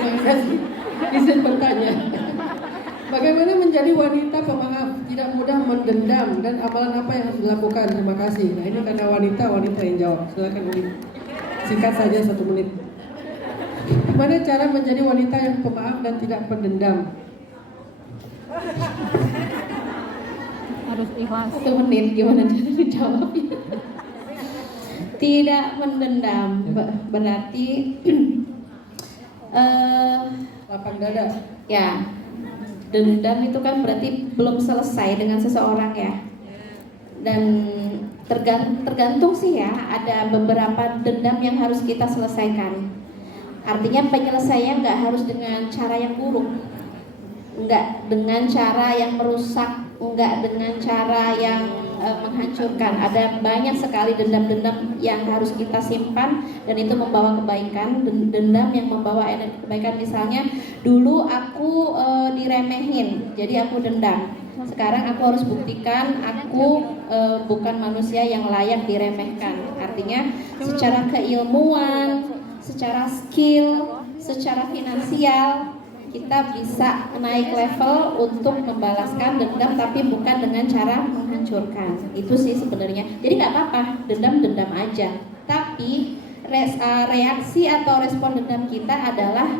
Terima kasih. Izin bertanya. Bagaimana menjadi wanita pemaaf, tidak mudah mendendam, dan amalan apa yang harus dilakukan? Terima kasih. Nah ini karena wanita yang jawab. Silakan Uli. Singkat saja 1 menit. Gimana cara menjadi wanita yang pemaaf dan tidak pendendam? Harus ikhlas. 1 menit, gimana cara dijawab? Tidak mendendam berarti Lapang dada. ya, dendam itu kan berarti belum selesai dengan seseorang ya. Dan tergantung sih ya, ada beberapa dendam yang harus kita selesaikan. Artinya penyelesaiannya nggak harus dengan cara yang buruk, nggak dengan cara yang merusak, nggak dengan cara yang menghancurkan. Ada banyak sekali dendam-dendam yang harus kita simpan dan itu membawa kebaikan. Dendam yang membawa energi kebaikan, misalnya dulu aku diremehin, jadi aku dendam. Sekarang aku harus buktikan aku bukan manusia yang layak diremehkan. Artinya secara keilmuan, secara skill, secara finansial kita bisa naik level untuk membalaskan dendam, tapi bukan dengan cara menghancurkan. Itu sih sebenarnya. Jadi nggak apa-apa, dendam aja. Tapi reaksi atau respon dendam kita adalah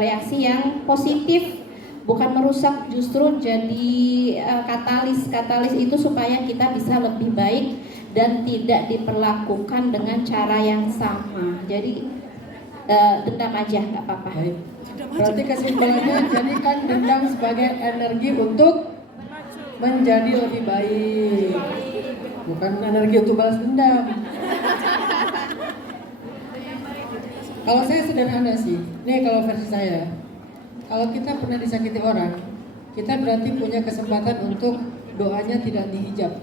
reaksi yang positif, bukan merusak, justru jadi katalis. Katalis itu supaya kita bisa lebih baik dan tidak diperlakukan dengan cara yang sama. Jadi dendam aja, nggak apa-apa. Berarti kesimpulannya, jadikan dendam sebagai energi untuk menjadi lebih baik, bukan energi untuk balas dendam. Kalau saya sederhana sih, nih kalau versi saya, kalau kita pernah disakiti orang, kita berarti punya kesempatan untuk doanya tidak dihijab.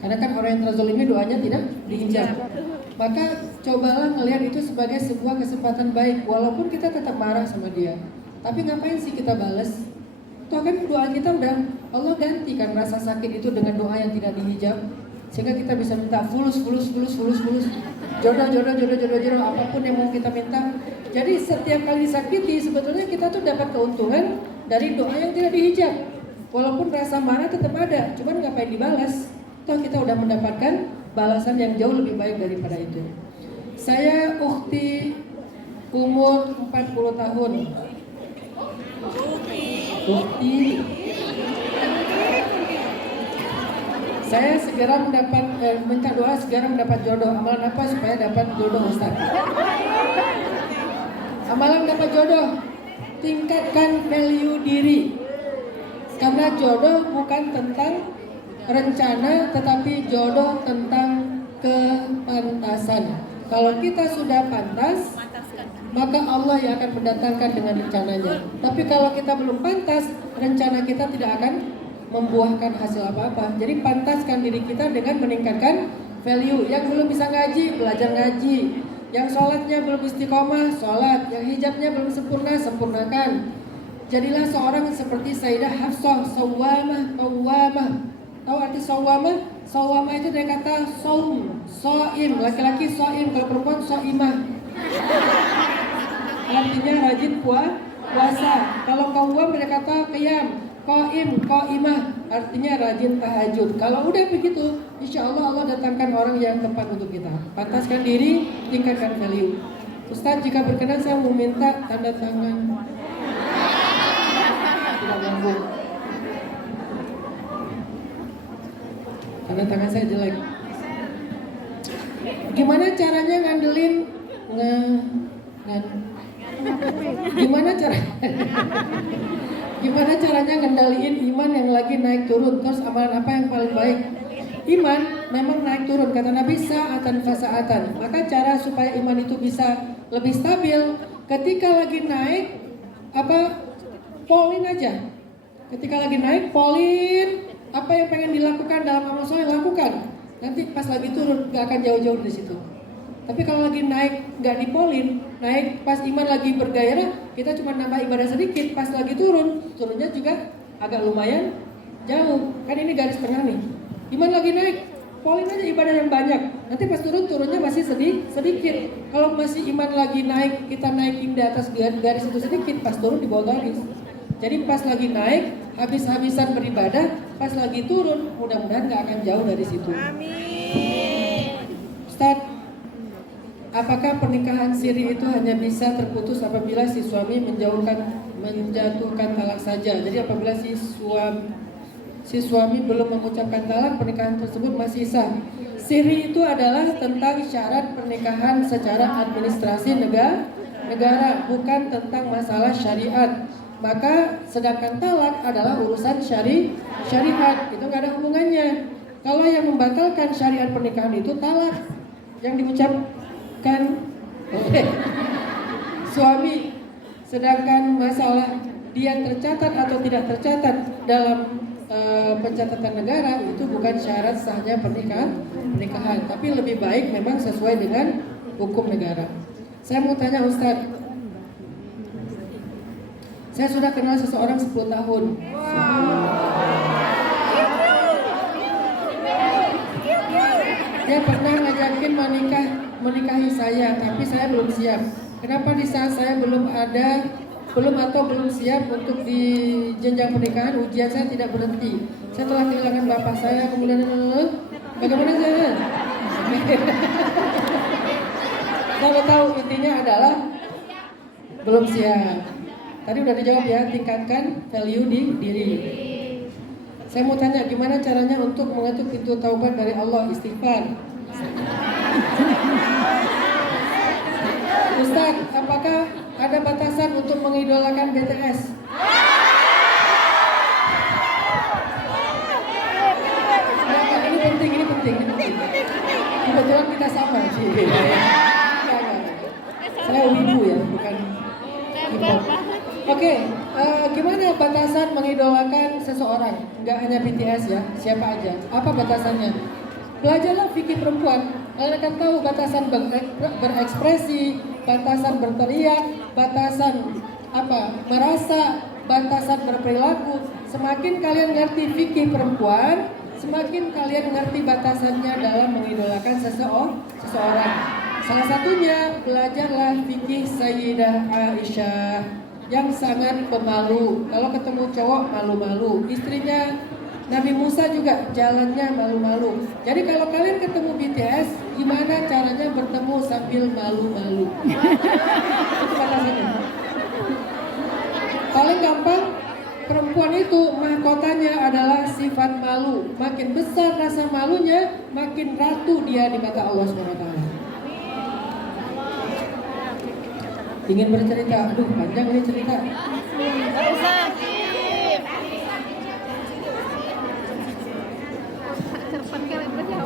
Karena kan orang yang terzolimi doanya tidak dihijab. Maka cobalah melihat itu sebagai sebuah kesempatan baik, walaupun kita tetap marah sama dia. Tapi ngapain sih kita balas? Toh kan doa kita udah Allah gantikan rasa sakit itu dengan doa yang tidak dihijab, sehingga kita bisa minta fulus, jodoh, apapun yang mau kita minta. Jadi setiap kali disakiti sebetulnya kita tuh dapat keuntungan dari doa yang tidak dihijab. Walaupun rasa marah tetap ada, cuman ngapain dibalas? Toh kita udah mendapatkan balasan yang jauh lebih baik daripada itu. Saya ukhti, umur 40 tahun. Ukhti. Saya segera minta doa segera mendapat jodoh. Amalan apa supaya dapat jodoh, Ustaz? Amalan dapat jodoh, tingkatkan value diri. Karena jodoh bukan tentang rencana, tetapi jodoh tentang kepantasan. Kalau kita sudah pantas, maka Allah yang akan mendatangkan dengan rencananya. Tapi kalau kita belum pantas, rencana kita tidak akan membuahkan hasil apa-apa. Jadi pantaskan diri kita dengan meningkatkan value. Yang belum bisa ngaji, belajar ngaji. Yang sholatnya belum istiqomah, sholat. Yang hijabnya belum sempurna, sempurnakan. Jadilah seorang seperti Sayyidah Hafsah, sawwamah, qawwamah. Tahu arti sawwamah? Sawwamah itu dari kata saum, soim, laki-laki soim, kalau perempuan soimah. Artinya rajin puasa. Kalau qawwam dari kata qiyam, qaim, qaimah, artinya rajin tahajud. Kalau udah begitu, insya Allah Allah datangkan orang yang tepat untuk kita. Pantaskan diri, tingkatkan value. Ustaz, jika berkenan saya mau minta tanda tangan. Tidak nyambung. Tanda tangan saya jelek. Gimana caranya ngandelin Gimana caranya ngendaliin iman yang lagi naik turun? Terus amalan apa yang paling baik? Iman memang naik turun, kata Nabi, sa'atan fasa'atan. Maka cara supaya iman itu bisa lebih stabil, ketika lagi naik polin aja. Ketika lagi naik, polin apa yang pengen dilakukan dalam amal soleh, lakukan. Nanti pas lagi turun gak akan jauh-jauh dari situ. Tapi kalau lagi naik gak dipolin, naik pas iman lagi bergairah, kita cuma nambah ibadah sedikit. Pas lagi turunnya juga agak lumayan jauh. Kan ini garis tengah nih. Iman lagi naik, polin aja ibadah yang banyak. Nanti pas turunnya masih sedikit. Kalau masih iman lagi naik, kita naikin di atas garis itu sedikit, pas turun di bawah garis. Jadi pas lagi naik, habis-habisan beribadah, pas lagi turun, mudah-mudahan gak akan jauh dari situ. Amin. Ustaz, apakah pernikahan siri itu hanya bisa terputus apabila si suami menjatuhkan talak saja? Jadi apabila si suami belum mengucapkan talak, pernikahan tersebut masih sah. Siri itu adalah tentang syarat pernikahan secara administrasi negara, bukan tentang masalah syariat. Maka sedangkan talak adalah urusan syariat, itu nggak ada hubungannya. Kalau yang membatalkan syariat pernikahan itu talak yang diucapkan oleh suami. Sedangkan masalah dia tercatat atau tidak tercatat dalam pencatatan negara itu bukan syarat sahnya pernikahan, tapi lebih baik memang sesuai dengan hukum negara. Saya mau tanya Ustadz, saya sudah kenal seseorang 10 tahun. Dia pernah ngajakin menikahi saya, tapi saya belum siap. Kenapa di saat saya belum siap untuk di jenjang pernikahan, ujian saya tidak berhenti. Saya telah kehilangan bapak saya, kemudian bagaimana saya? Saya tahu intinya adalah belum siap. Tadi udah dijawab ya, tingkatkan value di diri. Saya mau tanya, gimana caranya untuk mengetuk pintu taubat dari Allah, istighfar? Ustaz, apakah ada batasan untuk mengidolakan BTS? Nah, ini penting. Kebetulan kita sama sih. Saya wibu ya, bukan hip-hop. Oke, gimana batasan mengidolakan seseorang? Nggak hanya BTS ya, siapa aja. Apa batasannya? Belajarlah fikih perempuan. Kalian akan tahu batasan berekspresi, batasan berteriak, batasan merasa, batasan berperilaku. Semakin kalian ngerti fikih perempuan, semakin kalian ngerti batasannya dalam mengidolakan seseorang. Salah satunya, belajarlah fikih Sayyidah Aisyah yang sangat pemalu. Kalau ketemu cowok malu-malu. Istrinya Nabi Musa juga jalannya malu-malu. Jadi kalau kalian ketemu BTS, gimana caranya bertemu sambil malu-malu? Itu batasannya. Paling gampang, perempuan itu mahkotanya adalah sifat malu. Makin besar rasa malunya, makin ratu dia di mata Allah SWT. Ingin bercerita, aduh panjang ini cerita.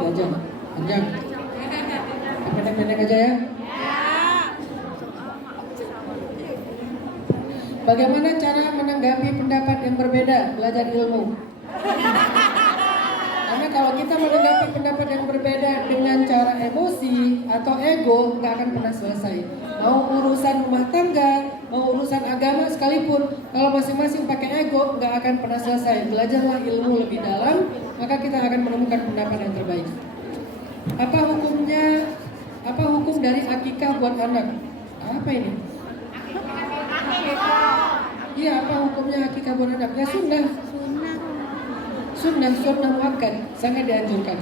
Aja, panjang. Pendek-pendek aja ya. Bagaimana cara menanggapi pendapat yang berbeda? Belajar ilmu. Karena kalau kita menanggapi pendapat yang berbeda dengan cara emosi atau ego, nggak akan pernah selesai. Mau urusan rumah tangga, mau urusan agama sekalipun, kalau masing-masing pakai ego, nggak akan pernah selesai. Belajarlah ilmu lebih dalam, maka kita akan menemukan pendapat yang terbaik. Apa hukum dari akikah buat anak? Apa ini? Iya, apa hukumnya akikah buat anak? Ya sunnah muakkad, sangat dianjurkan.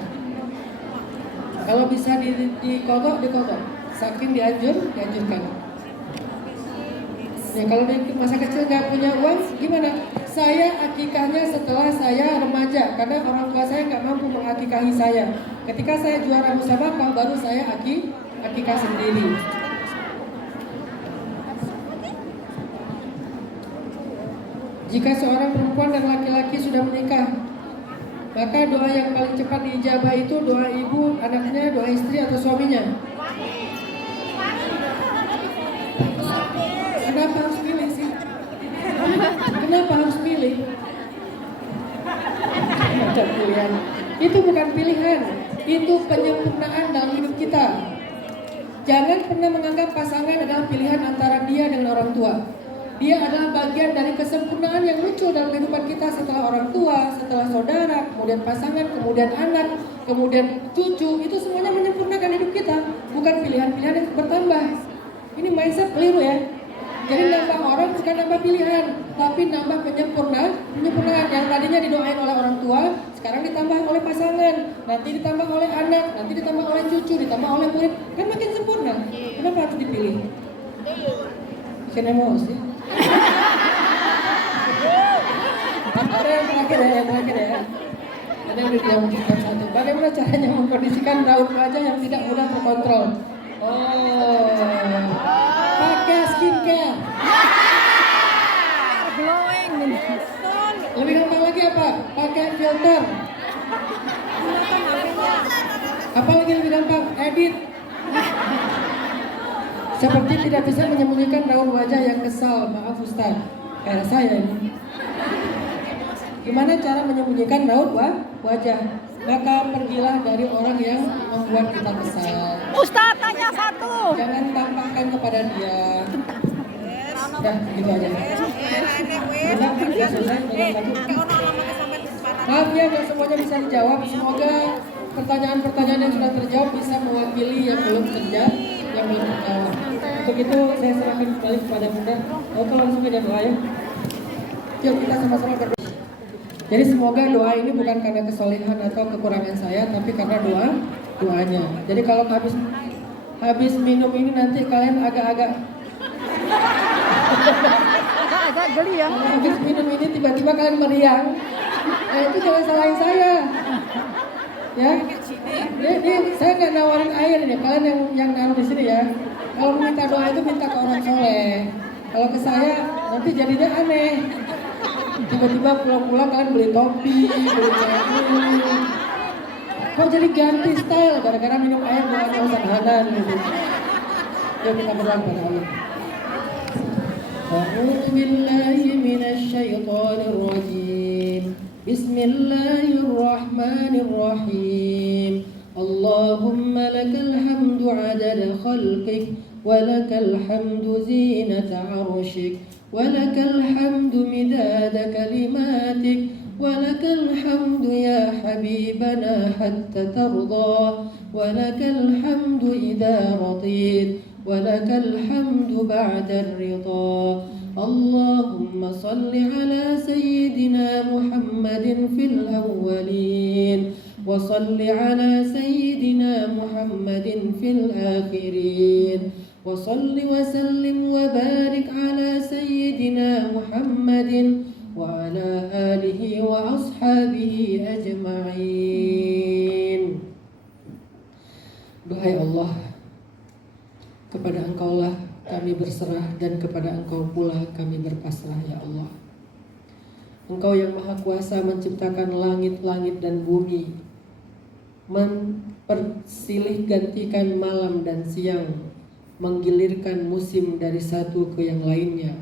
Kalau bisa dikodok. Saking dianjurkan. Ya kalau di masa kecil nggak punya uang, gimana? Saya akikahnya setelah saya remaja, karena orang tua saya nggak mampu mengakikahi saya. Ketika saya juara musabaqah, baru saya akikah sendiri. Jika seorang perempuan dan laki-laki sudah menikah, maka doa yang paling cepat diijabah itu doa ibu, anaknya, doa istri atau suaminya. Kenapa harus pilih sih? Kenapa harus pilih? Ada pilihan. Itu bukan pilihan, itu penyempurnaan dalam hidup kita. Jangan pernah menganggap pasangan adalah pilihan antara dia dan orang tua. Dia adalah bagian dari kesempurnaan yang muncul dalam kehidupan kita setelah orang tua, setelah saudara, kemudian pasangan, kemudian anak. kemudian cucu, itu semuanya menyempurnakan hidup kita, bukan pilihan-pilihan yang bertambah. Ini mindset keliru ya. Jadi nambah orang bukan nambah pilihan, tapi nambah penyempurnaan. Yang tadinya didoain oleh orang tua, sekarang ditambah oleh pasangan, nanti ditambah oleh anak, nanti ditambah oleh cucu, ditambah oleh murid, kan makin sempurna. Kenapa harus dipilih? Bikin emosi. Ada yang terakhir ya. Ada yang udah menunjukkan satu. Bagaimana caranya mengkondisikan raut wajah yang tidak mudah terkontrol? Pakai skincare. Glowing. Lebih gampang lagi apa? Pakai filter. Apa lagi lebih gampang? Edit. Seperti tidak bisa menyembunyikan raut wajah yang kesal. Maaf Ustaz, kayak saya ini. Gimana cara menyembunyikan raut wajah? Maka pergilah dari orang yang membuat kita kesal. Ustaz tanya satu. Jangan tampakkan kepada dia. Udah, gitu aja. Udah selesai. Maaf ya, nggak semuanya bisa dijawab. Semoga pertanyaan-pertanyaan yang sudah terjawab bisa mewakili yang belum terjawab. Untuk itu saya serahkan kembali kepada Bunda. Oke, langsung aja doa ya. Yuk kita sama-sama berdoa. Jadi semoga doa ini bukan karena kesolehan atau kekurangan saya, tapi karena doanya. Jadi kalau habis minum ini nanti kalian agak-agak geli ya. Kalau habis minum ini tiba-tiba kalian meriang, nah itu jangan salahin saya. Ya, ini saya nggak nawarin air ini. Kalian yang naruh di sini ya. Kalau minta doa itu minta ke orang soleh. Kalau ke saya nanti jadinya aneh. Tiba-tiba pulang-pulang kalian beli topi, beli baju. Kok jadi ganti style gara-gara minum air doanya Ustaz Hanan gitu. Yuk kita berdoa kepada Allah. A'udzu billahi minasy syaithanir rajim. Bismillahirrahmanirrahim. Allahumma lakal hamdu 'adada khalqik wa lakal hamdu zinata 'arsyik wa lakal hamdu midada kalimatik wa lakal hamdu ya habibana hatta tarda wa lakal hamdu idza radit wa lakal hamdu ba'da ar-ridha. Allahumma salli ala sayyidina Muhammadin fil awwalin wa salli ala sayyidina Muhammadin fil akhirin wa salli wa sallim wa barik ala sayyidina Muhammadin wa ala alihi wa ashabihi ajma'in. Duhai Allah, kepada Engkaulah kami berserah dan kepada Engkau pula kami berpasrah ya Allah. Engkau yang Maha Kuasa menciptakan langit-langit dan bumi, mempersilih gantikan malam dan siang, menggilirkan musim dari satu ke yang lainnya.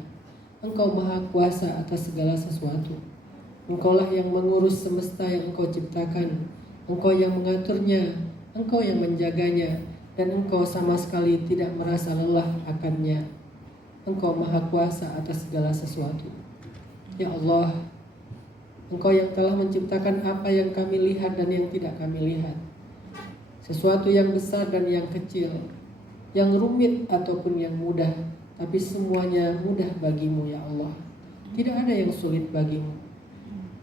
Engkau Maha Kuasa atas segala sesuatu. Engkaulah yang mengurus semesta yang Engkau ciptakan. Engkau yang mengaturnya, Engkau yang menjaganya, dan Engkau sama sekali tidak merasa lelah akannya. Engkau Maha Kuasa atas segala sesuatu. Ya Allah, Engkau yang telah menciptakan apa yang kami lihat dan yang tidak kami lihat, sesuatu yang besar dan yang kecil, yang rumit ataupun yang mudah, tapi semuanya mudah bagimu ya Allah. Tidak ada yang sulit bagimu.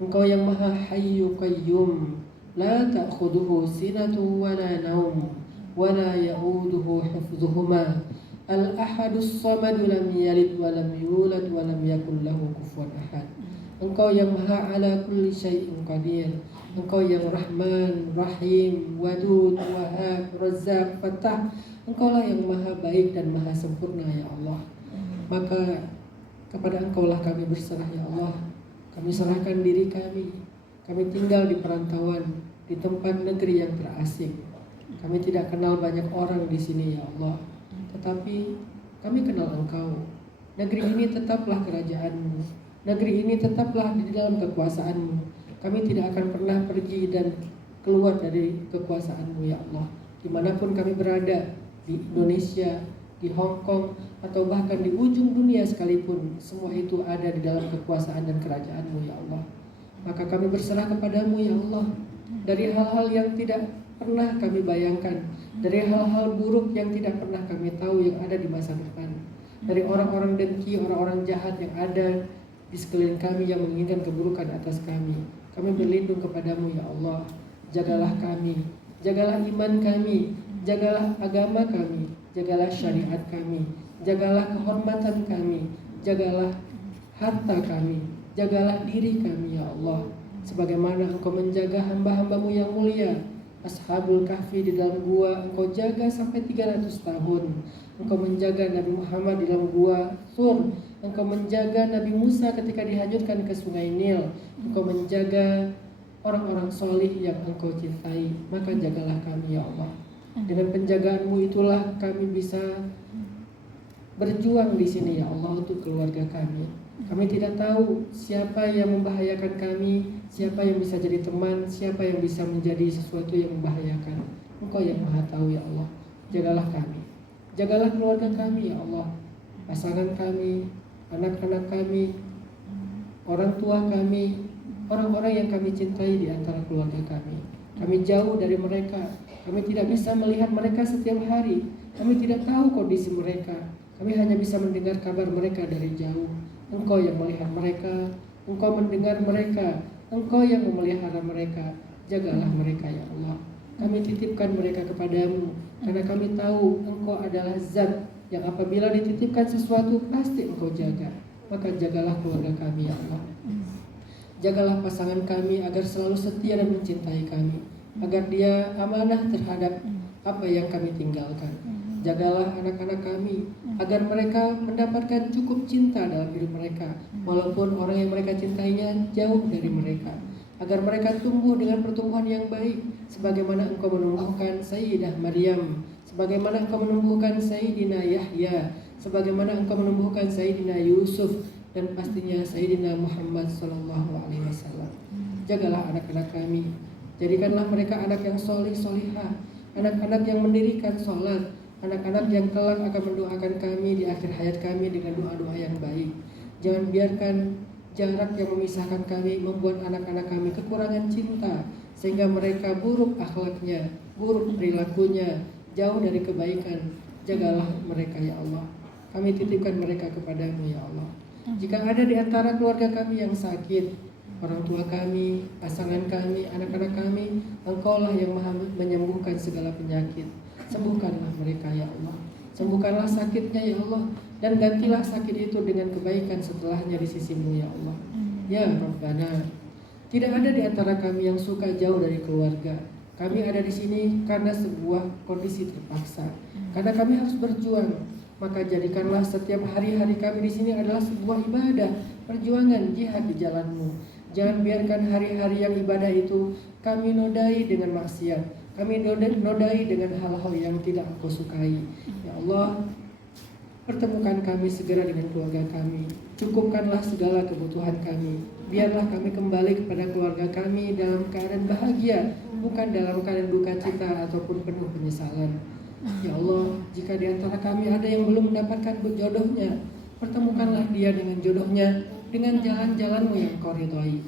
Engkau yang Maha Hayyu Qayyum, la ta'khuduhu sinatu wa la naum, ولا يؤوده حفظهما الأحد الصمد لم يلد ولم يولد ولم يكن له كفوا أحد. Engkau yang Maha ala kulli syai'in qadir. Engkau yang Rahman, Rahim, Wadud, Wahab, Razzaq, Fattah. Engkaulah yang Maha baik dan Maha sempurna ya Allah. Maka kepada Engkaulah kami berserah ya Allah. Kami serahkan diri kami. Kami tinggal di perantauan, di tempat negeri yang terasing. Kami tidak kenal banyak orang di sini ya Allah, tetapi kami kenal Engkau. Negeri ini tetaplah kerajaan-Mu. Negeri ini tetaplah di dalam kekuasaan-Mu. Kami tidak akan pernah pergi dan keluar dari kekuasaan-Mu ya Allah. Dimanapun kami berada, di Indonesia, di Hong Kong, atau bahkan di ujung dunia sekalipun, semua itu ada di dalam kekuasaan dan kerajaan-Mu ya Allah. Maka kami berserah kepada-Mu ya Allah. dari hal-hal yang tidak pernah kami bayangkan, dari hal-hal buruk yang tidak pernah kami tahu yang ada di masa depan, dari orang-orang dengki, orang-orang jahat yang ada di sekeliling kami yang menginginkan keburukan atas kami. Kami berlindung kepadamu ya Allah. Jagalah kami, jagalah iman kami, jagalah agama kami, jagalah syariat kami, jagalah kehormatan kami, jagalah harta kami, jagalah diri kami ya Allah. Sebagaimana Engkau menjaga hamba-hambamu yang mulia, Ashabul Kahfi di dalam gua, Engkau jaga sampai 300 tahun. Engkau menjaga Nabi Muhammad di dalam gua Sur. Engkau menjaga Nabi Musa ketika dihanyutkan ke sungai Nil. Engkau menjaga orang-orang solih yang Engkau cintai. Maka jagalah kami ya Allah. Dengan penjagaanmu itulah kami bisa berjuang di sini ya Allah untuk keluarga kami. Kami tidak tahu siapa yang membahayakan kami, siapa yang bisa jadi teman, siapa yang bisa menjadi sesuatu yang membahayakan. Engkau yang Maha tahu ya Allah. Jagalah kami, jagalah keluarga kami ya Allah, pasangan kami, anak-anak kami, orang tua kami, orang-orang yang kami cintai di antara keluarga kami. Kami jauh dari mereka, kami tidak bisa melihat mereka setiap hari, kami tidak tahu kondisi mereka, kami hanya bisa mendengar kabar mereka dari jauh. Engkau yang melihat mereka, Engkau mendengar mereka, Engkau yang memelihara mereka. Jagalah mereka ya Allah. Kami titipkan mereka kepadamu, karena kami tahu Engkau adalah zat yang apabila dititipkan sesuatu pasti Engkau jaga. Maka jagalah keluarga kami ya Allah. Jagalah pasangan kami agar selalu setia dan mencintai kami, agar dia amanah terhadap apa yang kami tinggalkan. Jagalah anak-anak kami agar mereka mendapatkan cukup cinta dalam hidup mereka, walaupun orang yang mereka cintainya jauh dari mereka. Agar mereka tumbuh dengan pertumbuhan yang baik, sebagaimana Engkau menumbuhkan Sayyidah Maryam, sebagaimana Engkau menumbuhkan Sayyidina Yahya, sebagaimana Engkau menumbuhkan Sayyidina Yusuf, dan pastinya Sayyidina Muhammad SAW. Jagalah anak-anak kami, jadikanlah mereka anak yang soleh solihah, anak-anak yang mendirikan sholat, anak-anak yang kelak akan mendoakan kami di akhir hayat kami dengan doa-doa yang baik. Jangan biarkan jarak yang memisahkan kami membuat anak-anak kami kekurangan cinta, sehingga mereka buruk akhlaknya, buruk perilakunya, jauh dari kebaikan. Jagalah mereka ya Allah. Kami titipkan mereka kepadamu ya Allah. Jika ada di antara keluarga kami yang sakit, orang tua kami, pasangan kami, anak-anak kami, Engkaulah yang Maha menyembuhkan segala penyakit. Sembuhkanlah mereka ya Allah. Sembuhkanlah sakitnya ya Allah, dan gantilah sakit itu dengan kebaikan setelahnya di sisimu ya Allah. Ya Rabbana, tidak ada di antara kami yang suka jauh dari keluarga. Kami ada di sini karena sebuah kondisi terpaksa, karena kami harus berjuang. Maka jadikanlah setiap hari-hari kami di sini adalah sebuah ibadah, perjuangan jihad di jalan-Mu. Jangan biarkan hari-hari yang ibadah itu kami nodai dengan maksiat. Kami nodai dengan hal-hal yang tidak Engkau sukai. Ya Allah, pertemukan kami segera dengan keluarga kami. Cukupkanlah segala kebutuhan kami. Biarlah kami kembali kepada keluarga kami dalam keadaan bahagia, bukan dalam keadaan duka cita ataupun penuh penyesalan. Ya Allah, jika di antara kami ada yang belum mendapatkan jodohnya, pertemukanlah dia dengan jodohnya dengan jalan-jalan-Mu yang Kau ridhoi.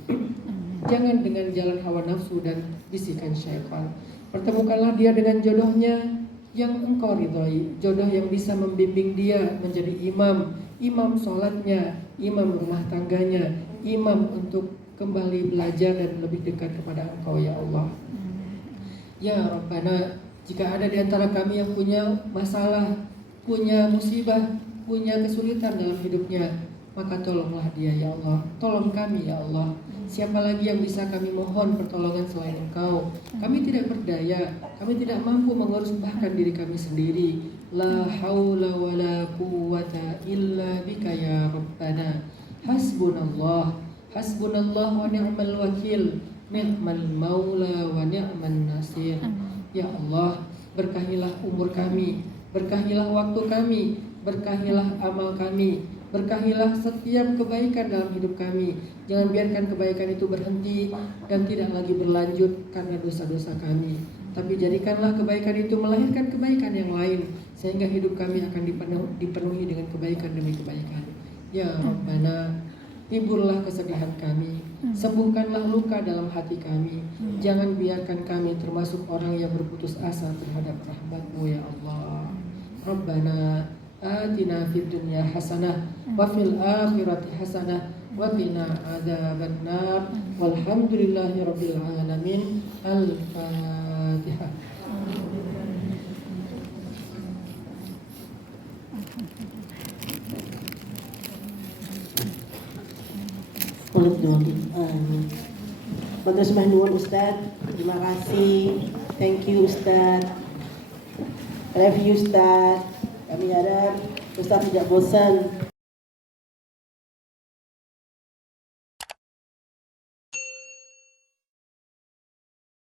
Jangan dengan jalan hawa nafsu dan bisikan syaitan. Pertemukanlah dia dengan jodohnya yang Engkau ridhoi, jodoh yang bisa membimbing dia menjadi imam sholatnya, imam rumah tangganya, imam untuk kembali belajar dan lebih dekat kepada Engkau ya Allah. Ya Rabbana, jika ada di antara kami yang punya masalah, punya musibah, punya kesulitan dalam hidupnya, maka tolonglah dia ya Allah. Tolong kami ya Allah. Siapa lagi yang bisa kami mohon pertolongan selain Engkau? Kami tidak berdaya, kami tidak mampu mengurus bahkan diri kami sendiri. La haula wa la quwwata illa bika ya Rabbana. Hasbunallah, hasbunallah wa ni'mal wakil, ni'mal maula wa ni'man nasir. Ya Allah, berkahilah umur kami, berkahilah waktu kami, berkahilah amal kami, berkahilah setiap kebaikan dalam hidup kami. Jangan biarkan kebaikan itu berhenti dan tidak lagi berlanjut karena dosa-dosa kami. Tapi jadikanlah kebaikan itu melahirkan kebaikan yang lain, sehingga hidup kami akan dipenuhi dengan kebaikan demi kebaikan. Ya Rabbana, hiburlah kesedihan kami, sembuhkanlah luka dalam hati kami. Jangan biarkan kami termasuk orang yang berputus asa terhadap rahmat-Mu ya Allah. Rabbana atina fid dunya hasanah wa fil akhirati hasanah wa qina adzabannar. Walhamdulillahirabbil alamin. Al-Fatihah. Amin. Matur sembah nuwun Ustaz. Terima kasih. Thank you Ustaz. Love you Ustaz. Kami harap Ustaz tidak bosan